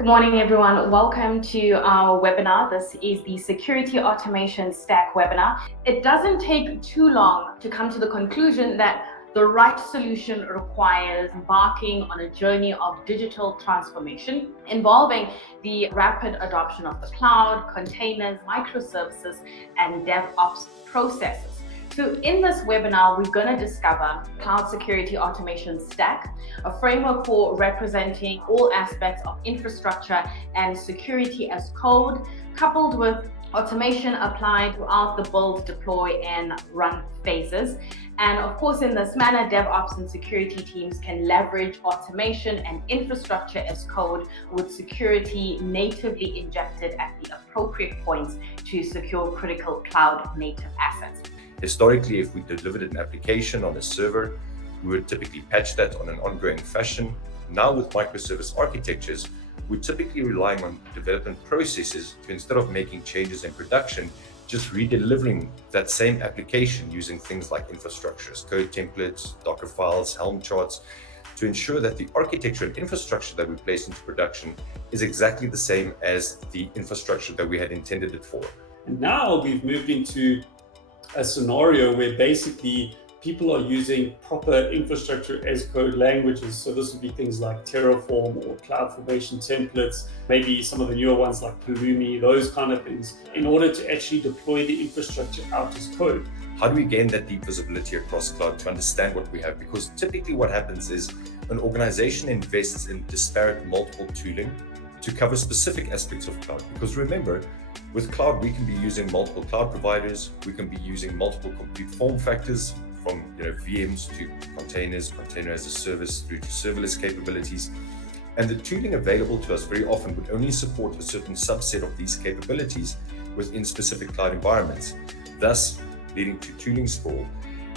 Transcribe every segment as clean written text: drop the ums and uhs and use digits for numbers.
Good morning, everyone. Welcome to our webinar. This is the Security Automation Stack webinar. It doesn't take too long to come to the conclusion that the right solution requires embarking on a journey of digital transformation involving the rapid adoption of the cloud, containers, microservices, and DevOps processes. So in this webinar, we're going to discover Cloud Security Automation Stack, a framework for representing all aspects of infrastructure and security as code, coupled with automation applied throughout the build, deploy, and run phases. And of course, in this manner, DevOps and security teams can leverage automation and infrastructure as code with security natively injected at the appropriate points to secure critical cloud native assets. Historically, if we delivered an application on a server, we would typically patch that on an ongoing fashion. Now with microservice architectures, we're typically relying on development processes to, instead of making changes in production, just redelivering that same application using things like infrastructure as code templates, Docker files, Helm charts, to ensure that the architecture and infrastructure that we place into production is exactly the same as the infrastructure that we had intended it for. And now we've moved into a scenario where basically people are using proper infrastructure as code languages. So this would be things like Terraform or CloudFormation templates, maybe some of the newer ones like Pulumi, those kind of things, in order to actually deploy the infrastructure out as code. How do we gain that deep visibility across cloud to understand what we have? Because typically what happens is an organization invests in disparate multiple tooling to cover specific aspects of cloud. Because remember, with cloud, we can be using multiple cloud providers, we can be using multiple compute form factors, from VMs to containers, container as a service, through to serverless capabilities. And the tooling available to us very often would only support a certain subset of these capabilities within specific cloud environments, thus leading to tooling sprawl.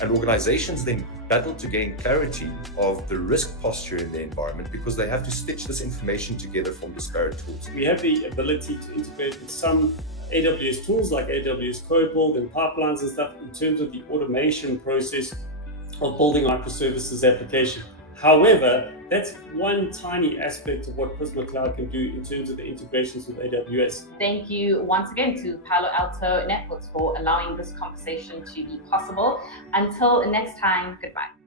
And organizations then battle to gain clarity of the risk posture in their environment because they have to stitch this information together from disparate tools. We have the ability to integrate with some AWS tools like AWS Code Build and pipelines and stuff in terms of the automation process of building microservices application. However, that's one tiny aspect of what Prisma Cloud can do in terms of the integrations with AWS. Thank you once again to Palo Alto Networks for allowing this conversation to be possible. Until next time, goodbye.